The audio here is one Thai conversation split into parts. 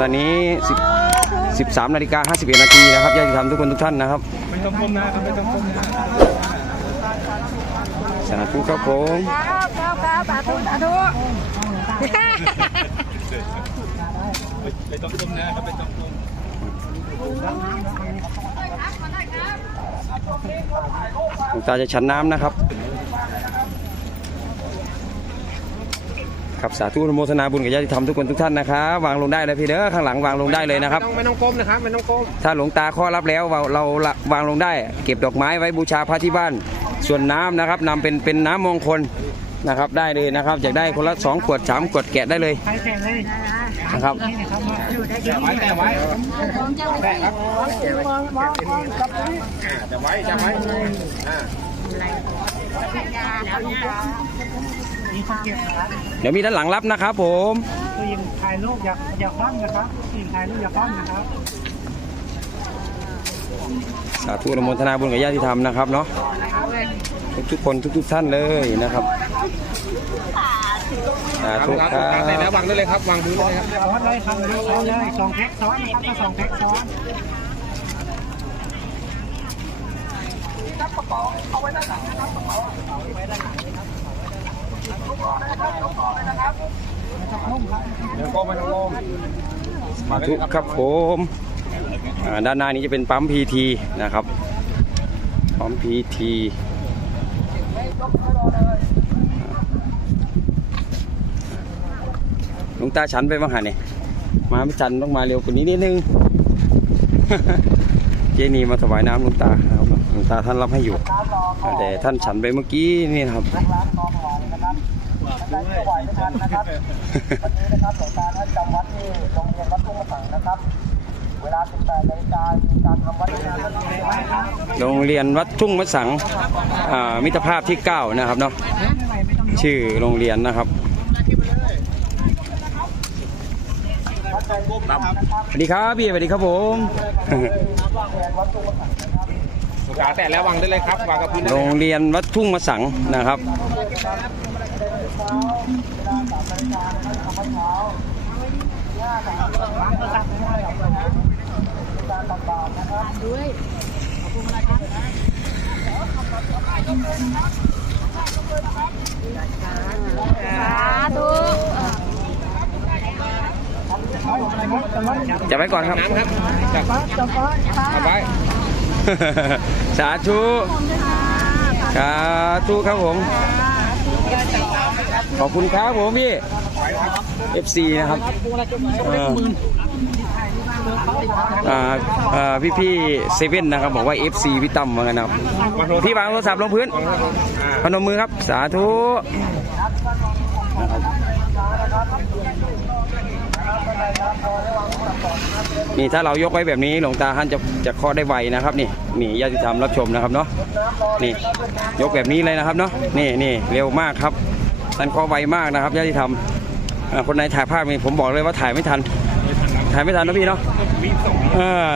ตอนนี้10 13นาฬิกา51นาทีนะครับญาติธรรมทุกคนทุกท่านนะครับไม่ต้องก้มหน้าครับไม่ต้องก้มหน้าสาธุครับผมครับครับครับสาธุสาธุไม่ต้องก้มหน้าครับไม่ต้องก้มหลวงตาจะฉันน้ำนะครับ ครับสาธุอนุโมทนาบุญกับญาติธรรมทุกคนทุกท่านนะครับวางลงได้เลยพี่เด้อข้างหลังวางลงได้เลยนะครับต้องไม่ต้องก้มนะครับไม่ต้องก้มถ้าหลวงตาข้อรับแล้วเราเราวางลงได้ เก็บดอกไม้ไว้บูชาพระที่บ้าน ส่วนน้ำนะครับนำเป็นเป็นน้ำมงคลนะครับได้เลยนะครับอยากได้คนละสองขวดสามขวดแกะได้เลยใครแข่งเลยนะครับแต่ไว้แต่ไว้แต่ครับแต่ไว้จะไว้อ่า เดี๋ยวมีด้านหลังรับนะครับผมผู้หญิงถ่ายรูปอย่าอย่าคว่ำนะครับผู้หญิงถ่ายรูปอย่าคว่ำนะครับสาธุอนุโมทนาบุญกับญาติธรรมนะครับเนาะทุกๆคนทุก ๆ ท่านเลยนะครับสาธุครัวางได้แล้วบวางได้เลยครับ วางพื้นเลยครับ ซ้อนเลยครับซ้อนเลยสองแพ็คซ้อนนะครับก็สองแพ็คซ้อน สาธุครับผมด้านหน้านี้จะเป็นปั๊มพีทีนะครับปั๊มพีทีลุงตาฉันไปบ้างหะเนี่ยมาไม่ชันต้องมาเร็วกว่านี้นิดนึงเจนีมาถวายน้ำลุงตาครับลุงตาท่านรับให้อยู่ แต่ท่านฉันไปเมื่อกี้นี่ครับ นะครับโรงเรียนวัดทุ่งมะสังอ่ามิตรภาพที่ 9 นะครับเนาะชื่อโรงเรียนนะครับสวัสดีครับพี่สวัสดีครับผมขาแตะแล้ววางได้เลยครับ วางกับพื้นได้โรเลยงเรียนวัดทุ่งมะสังนะครับสาธุ จะไว้ก่อนครับน้ำครับจับจะฟ้อนเอาไว้สาธุสาธุครับผม ขอบคุณครับผมพี่ FC นะครับอ่าพี่พี่เซเว่นนะครับบอกว่า FC พี่ตั้มเหมือนกันนะครับพี่วางโทรศัพท์ลงพื้นพนมมือครับ สาธุนี่ถ้าเรายกไว้แบบนี้หลวงตาท่านจะจะเคาะได้ไวนะครับ นี่นี่ญาติธรรมรับชมนะครับเนาะนี่ยกแบบนี้เลยนะครับเนาะนี่นี่เร็วมากครับ ท่านเคาะไวมากนะครับญาติธรรมอ่าคนไหนถ่ายภาพนี่ผมบอกเลยว่าถ่ายไม่ทัน ถ่ายไม่ทันนะพี่เนาะเออ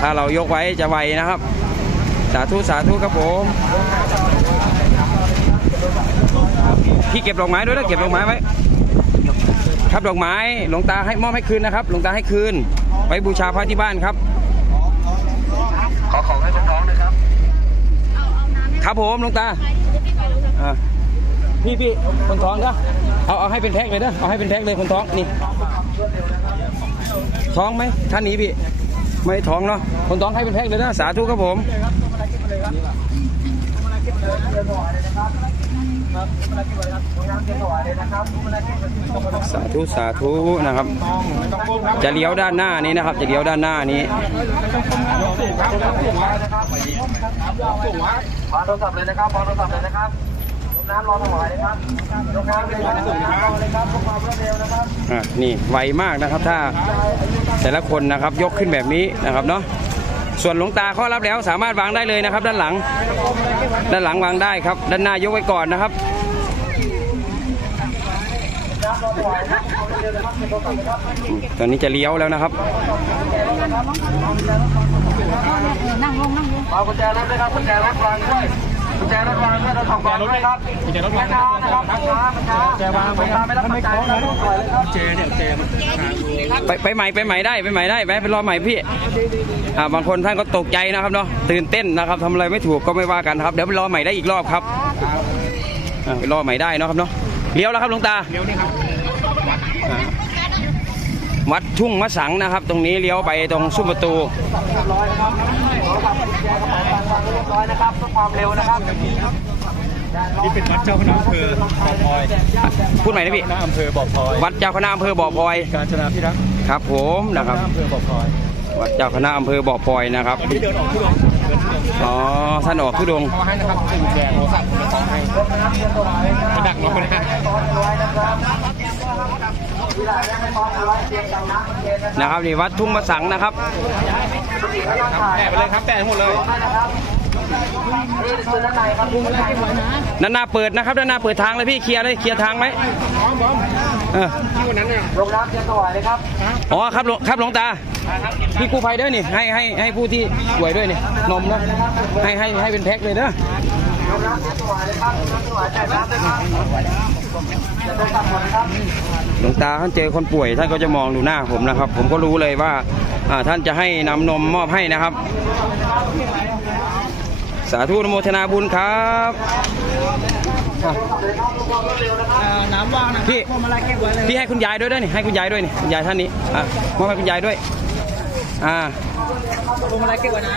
ถ้าเรายกไว้จะไวนะครับ สาธุสาธุครับผมพี่เก็บดอกไม้ด้วยนะเก็บดอกไม้ไว้ครับดอกไม้หลวงตาให้มอบให้คืนนะครับหลวงตาให้คืนไว้บูชาพระที่บ้านครับขอของให้น้องๆนะครับ ครับผมลุงตาอ่าพี่พี่คนท้องก็เอาเอาให้เป็นแพ็กเลยนะเอาให้เป็นแพ็กเลยคนท้องนี่ท้องไหมท่านนี้พี่ ไม่ท้องเนาะคนท้องให้เป็นแพ็กเลยนะสาธุครับผม สาธุสาธุนะครับไม่ต้องก้มครับ จะเลี้ยวด้านหน้านี้นะครับ จะเลี้ยวด้านหน้านี้สูงครับสูงไว้สูงไว้วางโทรศัพท์เลยนะครับวางโทรศัพท์เลยนะครับน้ำรอถวายนะครับยกน้ำเลยครับยกน้ำรอเลยครับพวกความรวดเร็วนะครับอะนี่ไวมากนะครับ ถ้าแต่ละคนนะครับยกขึ้นแบบนี้นะครับเนาะ ส่วนหลวงตาข้อรับแล้วสามารถวางได้เลยนะครับ ด้านหลัง ด้านหลังวางได้ครับ ด้านหน้ายกไว้ก่อนนะครับตอนนี้จะเลี้ยวแล้วนะครับนั่งลงนั่งลงเอากุญแจรถเลยครับกุญแจรถวางด้วย กุญแจรถวางเพื่อนเราสองวางด้วยครับกุญแจรถวางช้านะครับช้าช้าแจวางไปตามไม่รับปัจจัยนะต้องปล่อยเลยครับเจเนี่ยเจมันไปไปใหม่ไปใหม่ได้ไปใหม่ได้ไปไปรอใหม่พี่อ่าบางคนท่านก็ตกใจนะครับเนาะตื่นเต้นนะครับทำอะไรไม่ถูกก็ไม่ว่ากันครับเดี๋ยวไปรอใหม่ได้อีกรอบครับอ่าไปรอใหม่ได้เนาะครับเนาะเลี้ยวแล้วครับหลวงตาเดี๋ยวนี่ครับอ่า วัดทุ่งมะสังนะครับ ตรงนี้เลี้ยวไปตรงซุ้มประตูเรียบร้อยนะครับขอรับกุญแจกระเป๋าตังค์วางเรียบร้อยนะครับเพื่อความเร็วนะครับนี่เป็นวัดเจ้าคณะอำเภอบ่อพลอยพูดใหม่นะพี่คณะอำเภอบ่อพลอยวัดเจ้าคณะอำเภอบ่อพลอยการชนะพิทักษ์ครับ ผมนะครับอำเภอบ่อพลอยวัดเจ้าคณะอำเภอบ่อพลอยนะครับที่เดินออกทุดงเดินทุดงอ๋อท่านออกทุดงค์เขาให้นะครับเป็นแดงโทรศัพท์ผมจะขอให้มาดักน้องนะ นะครับนี่วัดทุ่งมะสังนะครับแตะไปเลยครับแตะทั้งหมดเลยด้านหน้าเปิดนะครับด้านหน้าเปิดทางเลยพี่เคลียร์เลยเคลียร์ทางไหมพร้อมพร้อมเออที่วันนั้นเนี่ยลงน้ำเตรียมถวายเลยครับอ๋อครับหลวงครับหลวงตาพี่กู้ภัยด้วยนี่ให้ให้ให้ผู้ที่ป่วยด้วยนี่นมนะให้ให้ให้เป็นแพ็คเลยนะลงน้ำเตรียมถวายเลยครับน้ำถวายจ่ายน้ำเลยครับจะต้องตัด หลวงตาท่านเจอคนป่วยท่านก็จะมองดูหน้าผมนะครับ ผมก็รู้เลยว่าท่านจะให้นำนมมอบให้นะครับ สาธุนโมทนาบุญครับน้ำว่างนะพี่พี่ให้คุณยายด้วยด้วยนี่ให้คุณยายด้วยนี่คุณยายท่านนี้อะมอบให้คุณยายด้วยอ่าพวงมาลัยเก็บไว้นะ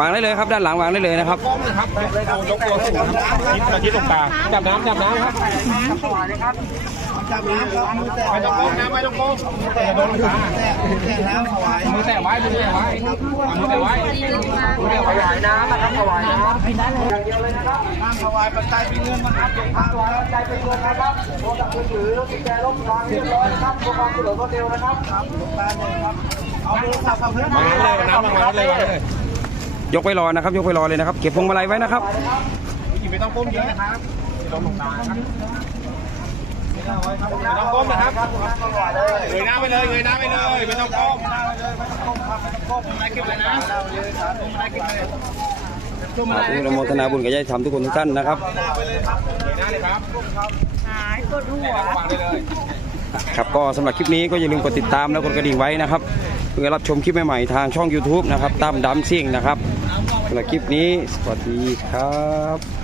วางได้เลยครับด้านหลังวางได้เลยนะครับครับเอายกตัวสูงครับคิดมาที่ตรงกลางจับน้ำจับน้ำครับไปตรงโก้มนะไปตรงโก้มแต่โดนลูกค้ามือแตะไว้มือแตะไว้มือแตะไว้มือแตะถไว้ถวายน้ำนะครับถวายน้ำอย่างเดียวเลยนะครับถวายปัจจัยเป็นเงินนะครับถวายปัจจัยเป็นเงินนะครับโทรศัพท์มือถือกุญแจรถวางเรียบร้อยนะครับเพื่อความสะดวกรวดเร็วนะครับเลยครับเอาโทรศัพท์มาเพิ่มวางเลยน้ำวาเลยวาเลย ยกไว้รอนะครับ ยกไว้รอเลยนะครับ เก็บพวงมาลัยไว้นะครับไม่ต้องก้มเยอะนะครับลงลงตาไม่ต้องก้มนะครับเงยหน้าไปเลยเงยหน้าไปเลยไม่ต้องก้มมาเก็บเลยนะสาธุอนุโมทนาบุญกับญาติธรรมทุกคนทุกท่านนะครับหน้าเลยครับหายปวดหัววางได้เลย ครับก็สำหรับคลิปนี้ก็อย่าลืมกดติดตามและกดกระดิ่งไว้นะครับเพื่อรับชมคลิปใหม่ๆทางช่อง YouTube นะครับตั้มดัมซิ่งนะครับสำหรับคลิปนี้สวัสดีครับ